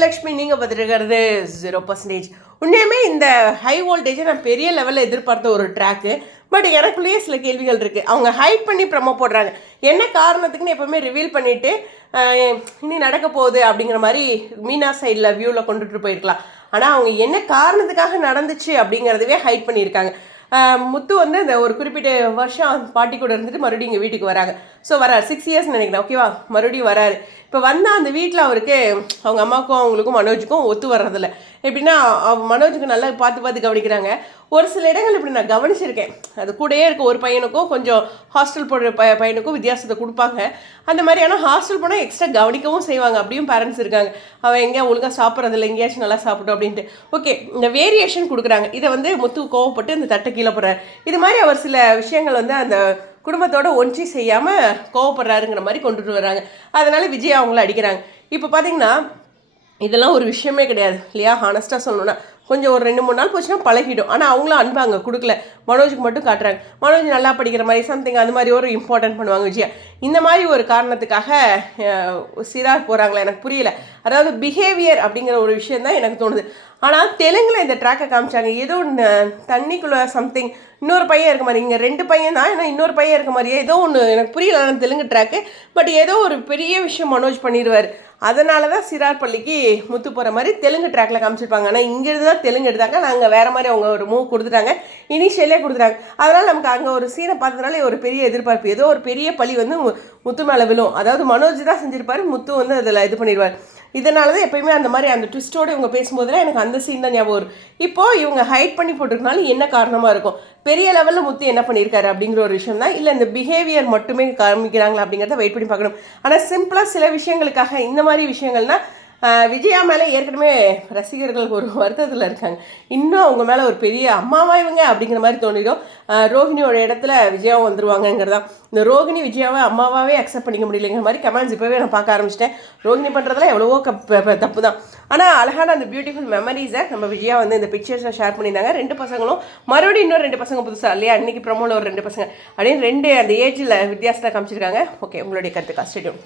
தனலட்சுமி நீங்கள் பார்த்துருக்கிறது zero percentage உண்மையுமே இந்த ஹை வோல்டேஜை நான் பெரிய லெவலில் எதிர்பார்த்த ஒரு ட்ராக்கு பட் எனக்குள்ளேயே சில கேள்விகள் இருக்குது அவங்க ஹைட் பண்ணி ப்ரமோ போடுறாங்க. என்ன காரணத்துக்குன்னு எப்போவுமே ரிவீல் பண்ணிவிட்டு இனி நடக்க போகுது அப்படிங்கிற மாதிரி மீனா சைடில் வியூவில் கொண்டுட்டு போயிருக்கலாம். ஆனால் அவங்க என்ன காரணத்துக்காக நடந்துச்சு அப்படிங்கிறதவே ஹைட் பண்ணியிருக்காங்க. முத்து வந்து அந்த ஒரு குறிப்பிட்ட வருஷம் பாட்டி கூட இருந்துட்டு மறுபடியும் இங்கே வீட்டுக்கு வராங்க. ஸோ வரார். சிக்ஸ் இயர்ஸ் நினைக்கிறேன். ஓகேவா மறுபடியும் வராரு. இப்போ வந்தால் அந்த வீட்டில் அவருக்கு அவங்க அம்மாவுக்கும் அவங்களுக்கும் மனோஜுக்கும் ஒத்து வர்றதில்ல. எப்படின்னா மனோஜுக்கு நல்லா பார்த்து பார்த்து கவனிக்கிறாங்க. ஒரு சில இடங்கள் இப்படி நான் கவனிச்சிருக்கேன். அது கூடயே இருக்க ஒரு பையனுக்கும் கொஞ்சம் ஹாஸ்டல் போடுற ப பையனுக்கும் வித்தியாசத்தை கொடுப்பாங்க. அந்த மாதிரி ஆனால் ஹாஸ்டல் போனால் எக்ஸ்ட்ரா கவனிக்கவும் செய்வாங்க. அப்படியும் பேரண்ட்ஸ் இருக்காங்க. அவன் எங்கேயா ஒழுங்காக சாப்பிட்றதில்ல எங்கேயாச்சும் நல்லா சாப்பிட்டோம் அப்படின்ட்டு. ஓகே இந்த வேரியேஷன் கொடுக்குறாங்க. இதை வந்து முத்து கோவப்பட்டு இந்த தட்டை கீழே போடுறாரு. இது மாதிரி அவர் சில விஷயங்கள் வந்து அந்த குடும்பத்தோட ஒன்றி செய்யாமல் கோவப்படுறாருங்கிற மாதிரி கொண்டுட்டு வராங்க அதனால விஜய் அவங்கள அடிக்கிறாங்க. இப்போ பார்த்தீங்கன்னா இதெல்லாம் ஒரு விஷயமே கிடையாது இல்லையா? ஹானஸ்ட்டாக சொல்லணும்னா. கொஞ்சம் ஒரு ரெண்டு மூணு நாள் போச்சுன்னா பழகிடும். ஆனால் அவங்களும் அன்பாங்க கொடுக்கல. மனோஜுக்கு மட்டும் காட்டுறாங்க. மனோஜ் நல்லா படிக்கிற மாதிரி சம்திங் அது மாதிரி ஒரு இம்பார்ட்டன்ட் பண்ணுவாங்க விஜயா. இந்த மாதிரி ஒரு காரணத்துக்காக சிறார் போகிறாங்களா எனக்கு புரியல. அதாவது பிஹேவியர் அப்படிங்கிற ஒரு விஷயம் தான் எனக்கு தோணுது. ஆனால் தெலுங்கில் இந்த ட்ராக்கை காமிச்சாங்க. ஏதோ ஒன்று தண்ணிக்குள்ளே சம்திங் இன்னொரு பையன் இருக்க மாதிரி. இங்கே ரெண்டு பையன் தான் ஏன்னா இன்னொரு பையன் இருக்க மாதிரியே. ஏதோ ஒன்று எனக்கு புரியல ஆனால் தெலுங்கு ட்ராக்கு பட் ஏதோ ஒரு பெரிய விஷயம் மனோஜ் பண்ணிடுவார் அதனால தான் சிறார் பள்ளிக்கு முத்து போகிற மாதிரி தெலுங்கு ட்ராக்ல காமிச்சிருப்பாங்க. ஆனால் இங்கேருந்து தான் தெலுங்கு எடுத்தாங்க. நாங்கள் வேறு மாதிரி அவங்க ஒரு மூவ் கொடுத்துட்டாங்க. இனிஷியலே கொடுத்துட்டாங்க. அதனால் நமக்கு அங்கே ஒரு சீனை பார்த்ததுனால ஒரு பெரிய எதிர்பார்ப்பு. ஏதோ ஒரு பெரிய பழி வந்து மு- முத்து மேலே விழும். அதாவது மனோஜ் தான் செஞ்சிருப்பாரு முத்து வந்து அதில் இது பண்ணிடுவார் இதனால தான் எப்பயுமே அந்த மாதிரி அந்த ட்விஸ்ட்டோடு இவங்க பேசும்போதுலாம் எனக்கு அந்த சீன் தான் ஞாபகம் வரும். இப்போ இவங்க ஹைட் பண்ணி போட்டிருக்கனால என்ன காரணமாக இருக்கும்? பெரிய லெவலில் முத்து என்ன பண்ணியிருக்காரு அப்படிங்கிற ஒரு விஷயம் தான். இல்லை இந்த பிஹேவியர் மட்டுமே காமிக்கிறாங்களா அப்படிங்கிறத வெயிட் பண்ணி பார்க்கணும். ஆனால் சிம்பிளாக சில விஷயங்களுக்காக இந்த மாதிரி விஷயங்கள்னா விஜயா மேலே ஏற்கனவே ரசிகர்கள் ஒரு வருத்தத்தில் இருக்காங்க. இன்னும் அவங்க மேலே ஒரு பெரிய அம்மாவா இவங்க அப்படிங்கிற மாதிரி தோணிடும். ரோஹிணியோட ரோகிணியோட இடத்துல விஜயாவும் வந்துருவாங்கங்கிறதா. இந்த ரோகிணி விஜயாவை அம்மாவாகவே அக்செப்ட் பண்ணிக்க முடியலைங்கிற மாதிரி கமெண்ட்ஸ் இப்போவே நான் பார்க்க ஆரம்பிச்சிட்டேன். ரோகிணி பண்ணுறதுலாம் எவ்வளவோ கப் தப்பு தான் ஆனால் அழகான அந்த பியூட்டிஃபுல் மெமரிஸை நம்ம விஜயா வந்து இந்த பிக்சர்ஸை ஷேர் பண்ணியிருந்தாங்க. ரெண்டு பசங்களும் மறுபடியும் இன்னும் ரெண்டு பசங்க புதுசாக இல்லையா? அன்னைக்கு ப்ரமோல ஒரு ரெண்டு பசங்க அப்படின்னு ரெண்டு அந்த ஏஜில் வித்தியாசத்தை காமிச்சிருக்காங்க. ஓகே உங்களுடைய கருத்து கஸ்டிடியூம்